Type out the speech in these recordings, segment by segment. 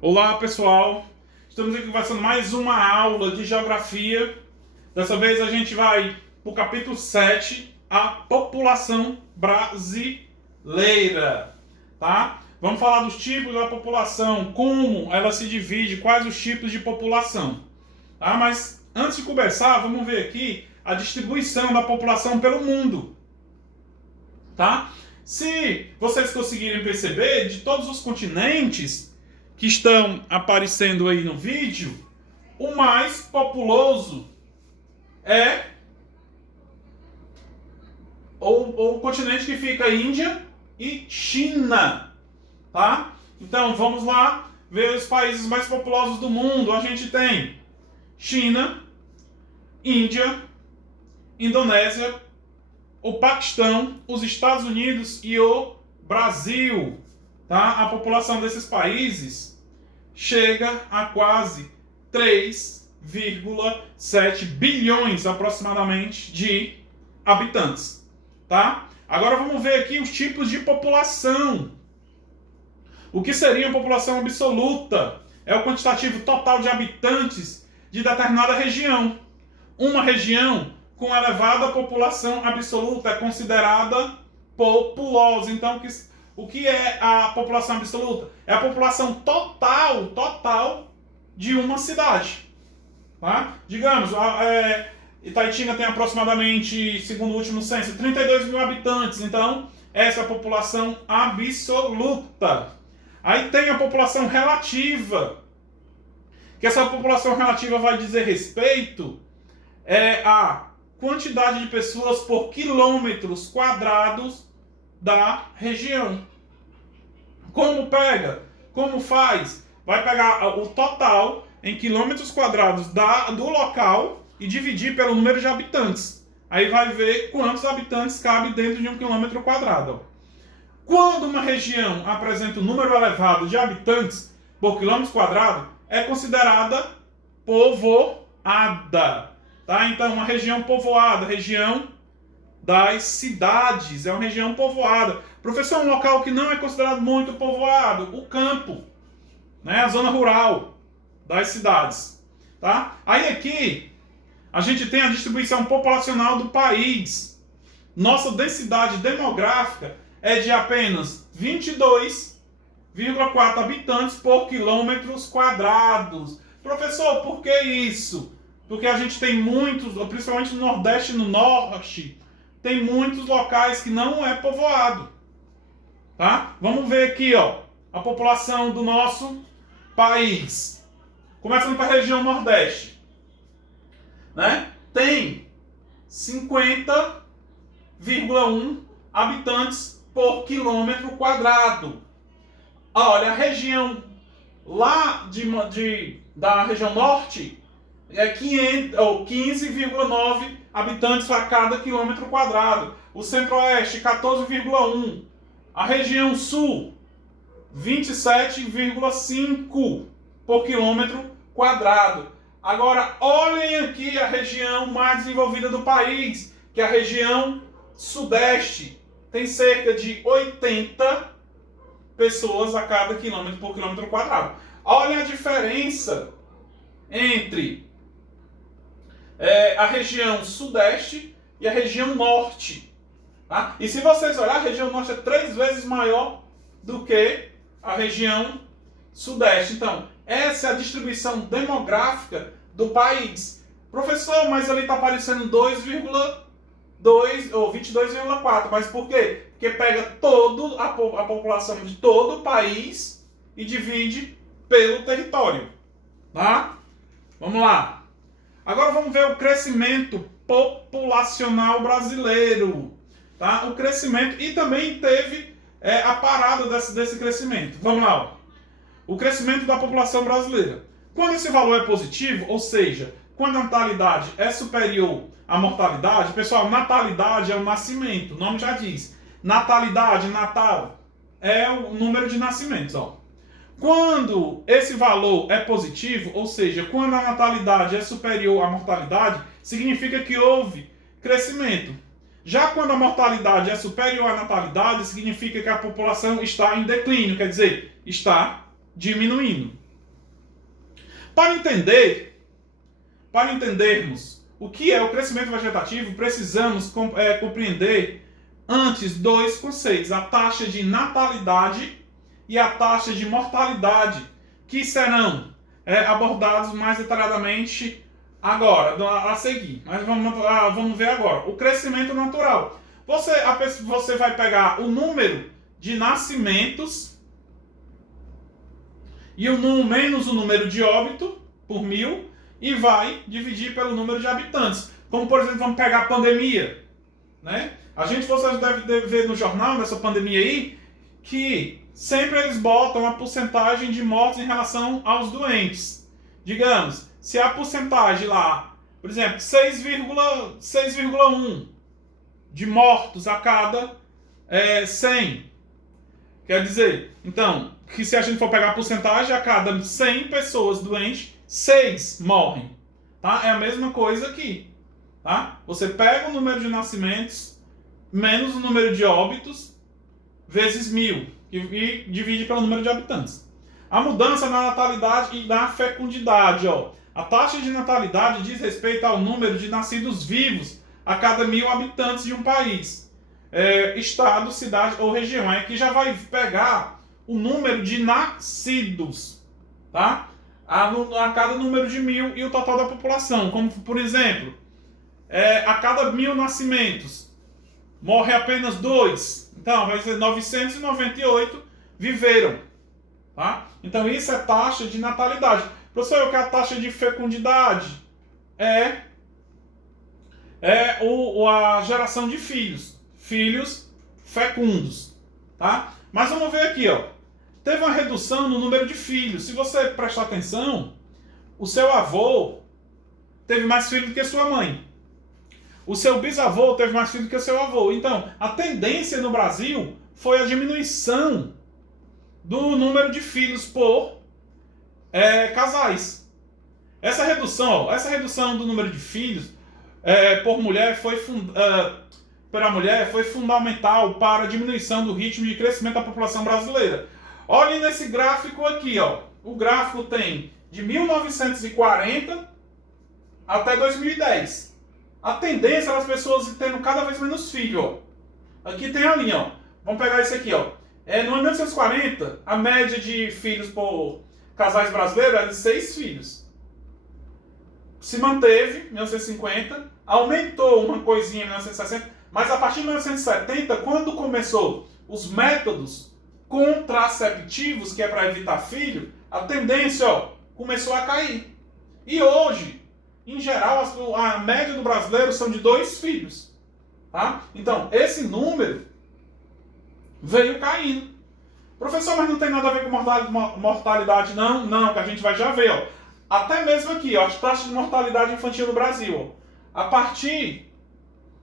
Olá pessoal, estamos aqui conversando mais uma aula de geografia. Dessa vez a gente vai para o capítulo 7, a população brasileira, tá? Vamos falar dos tipos da população, como ela se divide, quais os tipos de população, tá? Mas antes de começar, vamos ver aqui a distribuição da população pelo mundo, tá? Se vocês conseguirem perceber, de todos os continentes que estão aparecendo aí no vídeo, o mais populoso é o continente que fica Índia e China, tá? Então vamos lá ver os países mais populosos do mundo. A gente tem China, Índia, Indonésia, o Paquistão, os Estados Unidos e o Brasil. Tá? A população desses países chega a quase 3,7 bilhões aproximadamente de habitantes. Tá? Agora vamos ver aqui os tipos de população. O que seria uma população absoluta? É o quantitativo total de habitantes de determinada região. Uma região com elevada população absoluta é considerada populosa. Então, o que é a população absoluta? É a população total de uma cidade. Tá? Digamos, Itaitinga tem aproximadamente, segundo o último censo, 32 mil habitantes. Então, essa é a população absoluta. Aí tem a população relativa. Que essa população relativa vai dizer respeito a quantidade de pessoas por quilômetros quadrados da região. Como pega? Como faz? Vai pegar o total em quilômetros quadrados do local e dividir pelo número de habitantes. Aí vai ver quantos habitantes cabe dentro de um quilômetro quadrado. Quando uma região apresenta um número elevado de habitantes por quilômetro quadrado, é considerada povoada. Tá? Então, uma região povoada, região das cidades, é uma região povoada. Professor, um local que não é considerado muito povoado, o campo, né? A zona rural das cidades. Tá? Aí aqui, a gente tem a distribuição populacional do país. Nossa densidade demográfica é de apenas 22,4 habitantes por quilômetros quadrados. Professor, por que isso? Porque a gente tem muitos, principalmente no Nordeste e no Norte, tem muitos locais que não é povoado. Tá? Vamos ver aqui, ó, a população do nosso país. Começando para a região Nordeste. Né? Tem 50,1 habitantes por quilômetro quadrado. Olha, a região lá da região Norte é 15,9 habitantes a cada quilômetro quadrado. O Centro-Oeste, 14,1. A região Sul, 27,5 por quilômetro quadrado. Agora, olhem aqui a região mais desenvolvida do país, que é a região Sudeste. Tem cerca de 80 pessoas a cada quilômetro por quilômetro quadrado. Olha a diferença entre a região Sudeste e a região Norte. Tá? E se vocês olharem, a região Norte é 3 vezes maior do que a região Sudeste. Então, essa é a distribuição demográfica do país. Professor, mas ali está aparecendo 2,2 ou 22,4. Mas por quê? Porque pega toda a população de todo o país e divide pelo território. Tá? Vamos lá. Agora vamos ver o crescimento populacional brasileiro. Tá? O crescimento, e também teve a parada desse crescimento. Vamos lá. Ó. O crescimento da população brasileira. Quando esse valor é positivo, ou seja, quando a natalidade é superior à mortalidade, pessoal, natalidade é o nascimento, o nome já diz. Natalidade, natal, é o número de nascimentos. Ó. Quando esse valor é positivo, ou seja, quando a natalidade é superior à mortalidade, significa que houve crescimento. Já quando a mortalidade é superior à natalidade, significa que a população está em declínio, quer dizer, está diminuindo. Para entendermos o que é o crescimento vegetativo, precisamos compreender antes dois conceitos: a taxa de natalidade e a taxa de mortalidade, que serão abordados mais detalhadamente agora, a seguir. Mas vamos ver agora. O crescimento natural. Você vai pegar o número de nascimentos e menos o número de óbito por 1000 e vai dividir pelo número de habitantes. Como, por exemplo, vamos pegar a pandemia, né? Vocês devem ver no jornal, nessa pandemia aí, que sempre eles botam a porcentagem de mortes em relação aos doentes. Digamos, se a porcentagem lá, por exemplo, 6,1 de mortos a cada 100. Quer dizer, então, que se a gente for pegar a porcentagem, a cada 100 pessoas doentes, 6 morrem. Tá? É a mesma coisa aqui. Tá? Você pega o número de nascimentos menos o número de óbitos vezes 1000 e divide pelo número de habitantes. A mudança na natalidade e na fecundidade. Ó. A taxa de natalidade diz respeito ao número de nascidos vivos a cada 1000 habitantes de um país. Estado, cidade ou região. Aqui já vai pegar o número de nascidos, tá? A cada número de 1000 e o total da população. Como, por exemplo, a cada 1000 nascimentos morre apenas 2. Então, vai ser 998 viveram. Tá? Então, isso é taxa de natalidade. Professor, o que é a taxa de fecundidade? A geração de filhos. Filhos fecundos. Tá? Mas vamos ver aqui, ó. Teve uma redução no número de filhos. Se você prestar atenção, o seu avô teve mais filhos do que sua mãe. O seu bisavô teve mais filhos do que o seu avô. Então, a tendência no Brasil foi a diminuição do número de filhos por casais. Essa redução do número de filhos por mulher foi fundamental para a diminuição do ritmo de crescimento da população brasileira. Olhem nesse gráfico aqui, ó. O gráfico tem de 1940 até 2010. A tendência das pessoas tendo cada vez menos filhos, ó. Aqui tem a linha, ó. Vamos pegar esse aqui, ó. No 1940, a média de filhos por casais brasileiros era de 6 filhos. Se manteve em 1950, aumentou uma coisinha em 1960, mas a partir de 1970, quando começou os métodos contraceptivos, que é para evitar filho, a tendência começou a cair. E hoje, em geral, a média do brasileiro são de 2 filhos. Tá? Então, esse número veio caindo. Professor, mas não tem nada a ver com mortalidade, não? Não, que a gente vai já ver. Ó. Até mesmo aqui, ó, a taxa de mortalidade infantil no Brasil. Ó. A partir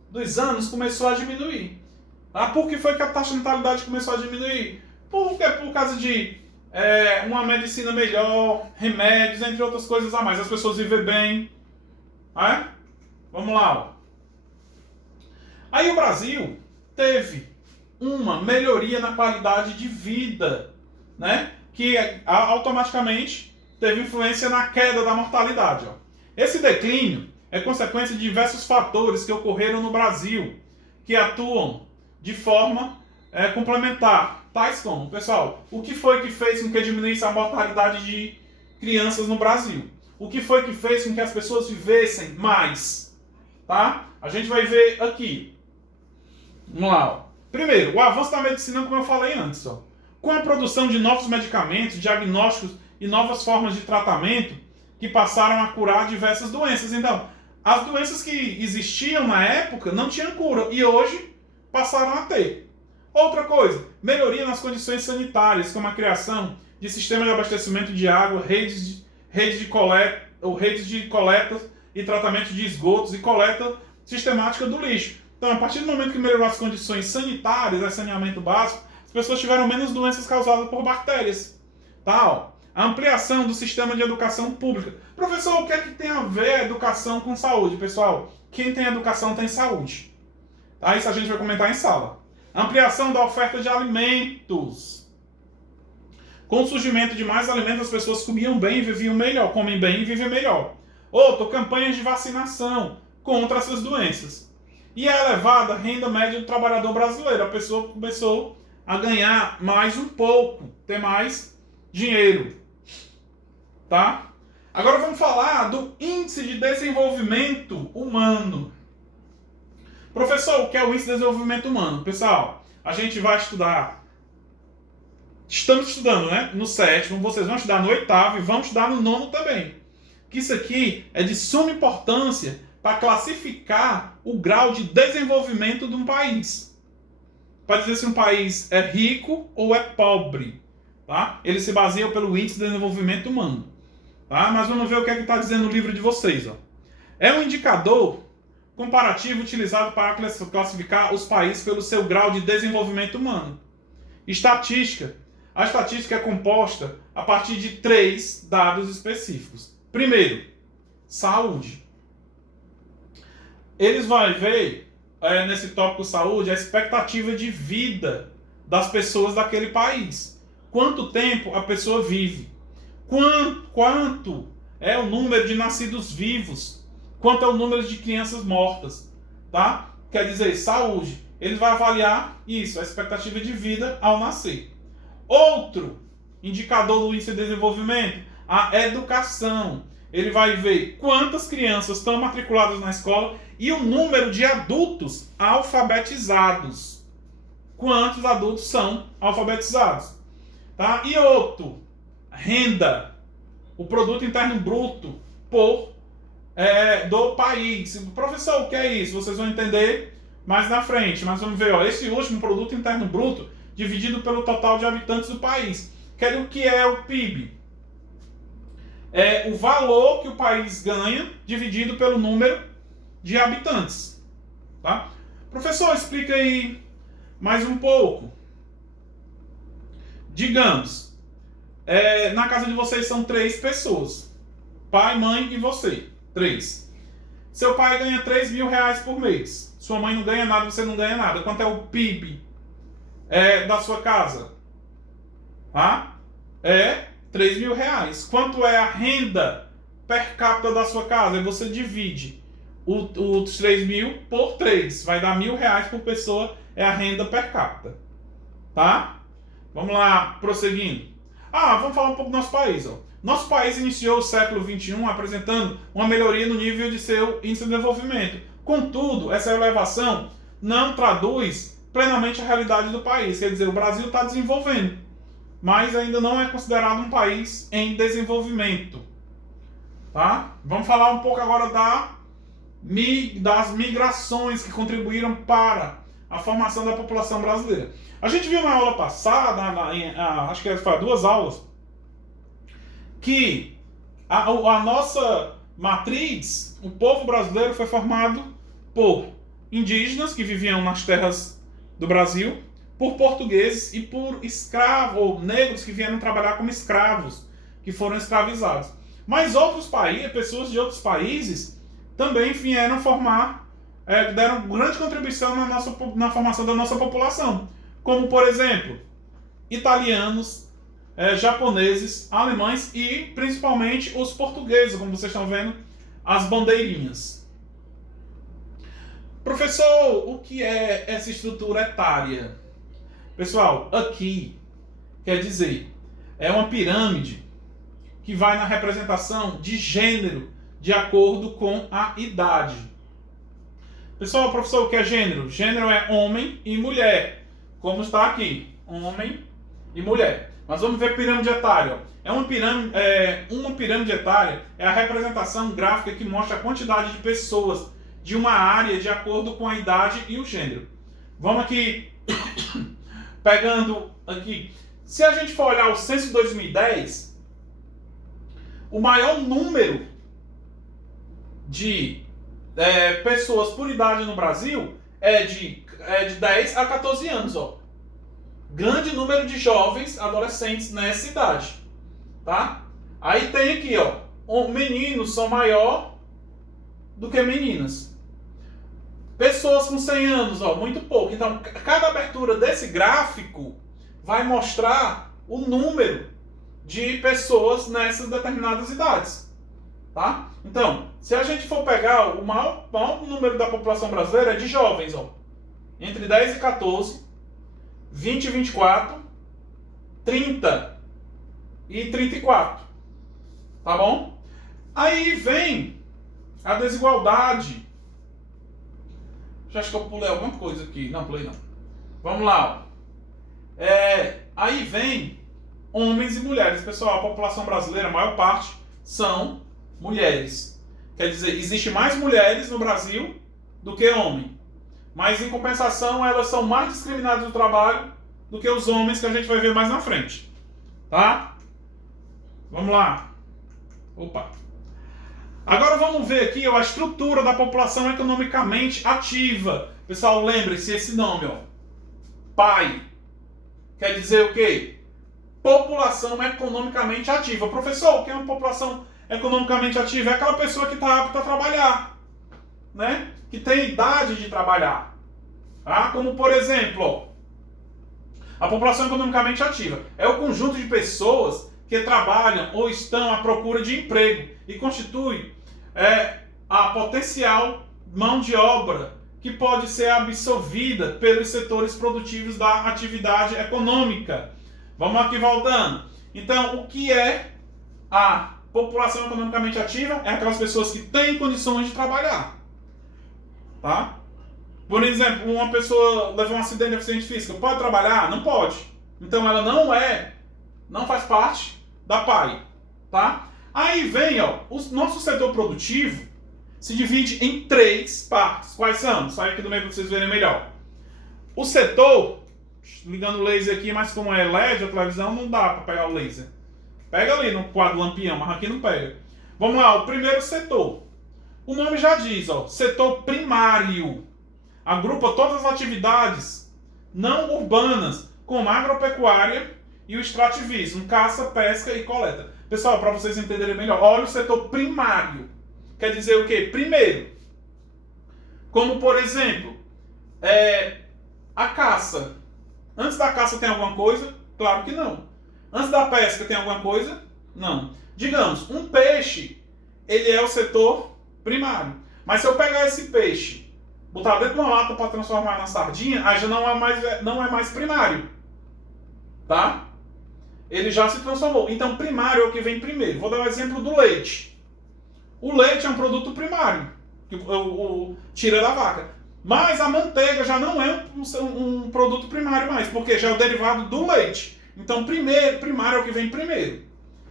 dos anos começou a diminuir. Por que foi que a taxa de natalidade começou a diminuir? Por causa de uma medicina melhor, remédios, entre outras coisas a mais. As pessoas vivem bem. Vamos lá. Ó. Aí o Brasil teve uma melhoria na qualidade de vida, né? Que automaticamente teve influência na queda da mortalidade. Ó. Esse declínio é consequência de diversos fatores que ocorreram no Brasil, que atuam de forma complementar. Tais como, pessoal, o que foi que fez com que diminuísse a mortalidade de crianças no Brasil? O que foi que fez com que as pessoas vivessem mais? Tá? A gente vai ver aqui. Vamos lá. Ó. Primeiro, o avanço da medicina, como eu falei antes. Ó. Com a produção de novos medicamentos, diagnósticos e novas formas de tratamento que passaram a curar diversas doenças. Então, as doenças que existiam na época não tinham cura e hoje passaram a ter. Outra coisa, melhoria nas condições sanitárias, como a criação de sistemas de abastecimento de água, redes de coleta e tratamento de esgotos e coleta sistemática do lixo. Então, a partir do momento que melhorou as condições sanitárias, saneamento básico, as pessoas tiveram menos doenças causadas por bactérias. Tá, ó. A ampliação do sistema de educação pública. Professor, o que é que tem a ver a educação com saúde? Pessoal, quem tem educação tem saúde. Tá? Isso a gente vai comentar em sala. Ampliação da oferta de alimentos. Com o surgimento de mais alimentos, as pessoas comiam bem e viviam melhor, comem bem e vivem melhor. Outro, campanhas de vacinação contra essas doenças. E a elevada renda média do trabalhador brasileiro. A pessoa começou a ganhar mais um pouco, ter mais dinheiro. Tá? Agora vamos falar do Índice de Desenvolvimento Humano. Professor, o que é o Índice de Desenvolvimento Humano? Pessoal, a gente vai estudar. Estamos estudando, né? No 7º, vocês vão estudar no 8º e vão estudar no 9º também. Que isso aqui é de suma importância para classificar o grau de desenvolvimento de um país. Para dizer se um país é rico ou é pobre. Tá? Ele se baseia pelo Índice de Desenvolvimento Humano. Tá? Mas vamos ver o que é que está dizendo no livro de vocês. Ó. É um indicador comparativo utilizado para classificar os países pelo seu grau de desenvolvimento humano. Estatística. A estatística é composta a partir de 3 dados específicos. Primeiro, saúde. Eles vão ver, nesse tópico saúde, a expectativa de vida das pessoas daquele país. Quanto tempo a pessoa vive? Quanto é o número de nascidos vivos? Quanto é o número de crianças mortas? Tá? Quer dizer, saúde. Ele vai avaliar isso, a expectativa de vida ao nascer. Outro indicador do índice de desenvolvimento, a educação. Ele vai ver quantas crianças estão matriculadas na escola e o número de adultos alfabetizados. Quantos adultos são alfabetizados? Tá? E outro, renda. O produto interno bruto do país. Professor, o que é isso? Vocês vão entender mais na frente. Mas vamos ver, ó, esse último, produto interno bruto, dividido pelo total de habitantes do país. O que é o PIB? É o valor que o país ganha dividido pelo número de habitantes. Tá? Professor, explica aí mais um pouco. Digamos, na casa de vocês são 3 pessoas. Pai, mãe e você. 3. Seu pai ganha 3 mil reais por mês. Sua mãe não ganha nada, você não ganha nada. Quanto é o PIB da sua casa? Tá? É 3 mil reais. Quanto é a renda per capita da sua casa? Aí você divide os 3 mil por 3. Vai dar R$1.000 por pessoa, é a renda per capita. Tá? Vamos lá, prosseguindo. Vamos falar um pouco do nosso país. Ó. Nosso país iniciou o século XXI apresentando uma melhoria no nível de seu índice de desenvolvimento. Contudo, essa elevação não traduz plenamente a realidade do país. Quer dizer, o Brasil está desenvolvendo, mas ainda não é considerado um país em desenvolvimento. Tá? Vamos falar um pouco agora das migrações que contribuíram para a formação da população brasileira. A gente viu na aula passada, acho que foi 2 aulas, que a nossa matriz, o povo brasileiro foi formado por indígenas que viviam nas terras do Brasil, por portugueses e por escravos, ou negros que vieram trabalhar como escravos, que foram escravizados. Mas outros países, pessoas de outros países, também vieram formar, deram grande contribuição na formação da nossa população. Como, por exemplo, italianos, japoneses, alemães e, principalmente, os portugueses, como vocês estão vendo, as bandeirinhas. Professor, o que é essa estrutura etária? Pessoal, aqui quer dizer, é uma pirâmide que vai na representação de gênero de acordo com a idade. Pessoal, professor, o que é gênero? Gênero é homem e mulher. Como está aqui, homem e mulher. Mas vamos ver pirâmide etária. Uma pirâmide etária é a representação gráfica que mostra a quantidade de pessoas de uma área de acordo com a idade e o gênero. Vamos aqui, pegando aqui. Se a gente for olhar o censo de 2010, o maior número de pessoas por idade no Brasil é de 10 a 14 anos, ó. Grande número de jovens, adolescentes nessa idade, tá? Aí tem aqui, ó, meninos são maior do que meninas. Pessoas com 100 anos, ó, muito pouco. Então, cada abertura desse gráfico vai mostrar o número de pessoas nessas determinadas idades. Tá? Então, se a gente for pegar o maior número da população brasileira é de jovens, ó, entre 10 e 14, 20 e 24, 30 e 34. Tá bom? Aí vem a desigualdade. Acho que eu pulei alguma coisa aqui. Não, pulei não. Vamos lá. Ó. Aí vem homens e mulheres. Pessoal, a população brasileira, a maior parte, são mulheres. Quer dizer, existe mais mulheres no Brasil do que homens. Mas, em compensação, elas são mais discriminadas no trabalho do que os homens, que a gente vai ver mais na frente. Tá? Vamos lá. Opa. Agora vamos ver aqui a estrutura da população economicamente ativa. Pessoal, lembre-se esse nome, ó. PAI. Quer dizer o quê? População economicamente ativa. Professor, o que é uma população economicamente ativa? É aquela pessoa que está apta a trabalhar, né? Que tem idade de trabalhar. Tá? Como, por exemplo, ó, a população economicamente ativa é o conjunto de pessoas que trabalham ou estão à procura de emprego e constitui a potencial mão de obra que pode ser absorvida pelos setores produtivos da atividade econômica. Vamos aqui voltando. Então, o que é a população economicamente ativa? É aquelas pessoas que têm condições de trabalhar. Tá? Por exemplo, uma pessoa levou um acidente de deficiência física, pode trabalhar? Não pode. Então ela não faz parte da PAI. Tá? Aí vem, ó, o nosso setor produtivo se divide em 3 partes. Quais são? Sai aqui do meio para vocês verem melhor. O setor, ligando o laser aqui, mas como é LED a televisão, não dá para pegar o laser. Pega ali no quadro lampião, mas aqui não pega. Vamos lá, o primeiro setor. O nome já diz, ó, setor primário. Agrupa todas as atividades não urbanas, como a agropecuária e o extrativismo, caça, pesca e coleta. Pessoal, para vocês entenderem melhor, olha o setor primário. Quer dizer o quê? Primeiro, como por exemplo, a caça. Antes da caça tem alguma coisa? Claro que não. Antes da pesca tem alguma coisa? Não. Digamos, um peixe, ele é o setor primário. Mas se eu pegar esse peixe, botar dentro de uma lata para transformar na sardinha, aí já não é mais primário. Tá? Ele já se transformou. Então, primário é o que vem primeiro. Vou dar um exemplo do leite. O leite é um produto primário, que tira da vaca. Mas a manteiga já não é um produto primário mais, porque já é o derivado do leite. Então, primário é o que vem primeiro.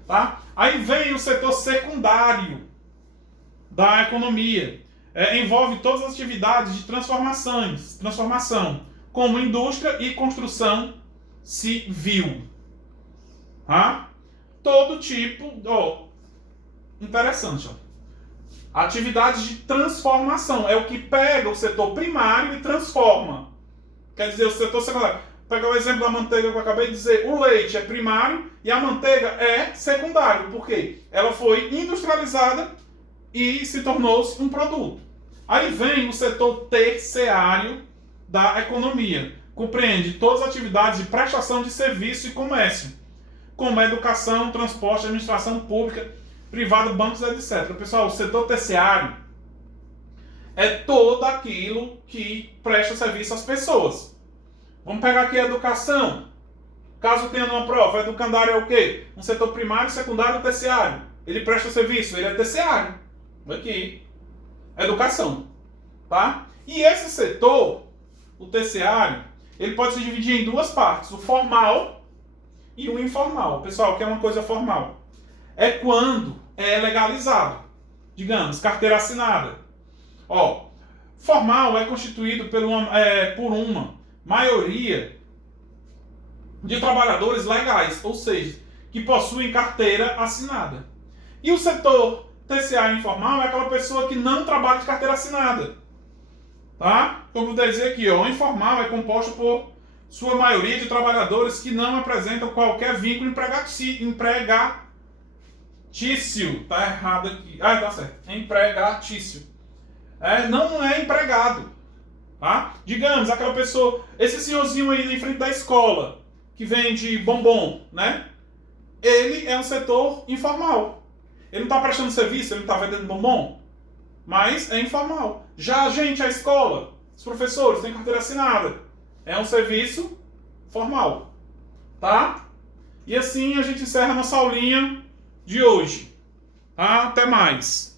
Tá? Aí vem o setor secundário da economia. Envolve todas as atividades de transformação, como indústria e construção civil. Tá? Todo tipo, interessante, ó. Atividades de transformação é o que pega o setor primário e transforma. Quer dizer, o setor secundário. Pega o exemplo da manteiga que eu acabei de dizer. O leite é primário e a manteiga é secundário. Por quê? Ela foi industrializada e se tornou-se um produto. Aí vem o setor terciário da economia. Compreende todas as atividades de prestação de serviço e comércio, como educação, transporte, administração pública, privada, bancos, etc. Pessoal, o setor terciário é todo aquilo que presta serviço às pessoas. Vamos pegar aqui a educação. Caso tenha numa prova, educandário é o quê? Um setor primário, secundário e terciário. Ele presta serviço, ele é terciário. Aqui. Educação. Tá? E esse setor, o terciário, ele pode se dividir em 2 partes. O formal e o informal. Pessoal, o que é uma coisa formal? É quando é legalizado. Digamos, carteira assinada. Formal é constituído por uma maioria de trabalhadores legais, ou seja, que possuem carteira assinada. E o setor terciário informal é aquela pessoa que não trabalha de carteira assinada. Tá? Como eu vou dizer aqui, o informal é composto por sua maioria de trabalhadores que não apresentam qualquer vínculo empregatício. Tá errado aqui. Tá certo. Empregatício. Não é empregado. Tá? Digamos, aquela pessoa, esse senhorzinho aí em frente da escola, que vende bombom, né? ele é um setor informal. Ele não está prestando serviço, ele não está vendendo bombom, mas é informal. Já a gente, a escola, os professores, têm carteira assinada. É um serviço formal. Tá? E assim a gente encerra a nossa aulinha de hoje. Tá? Até mais.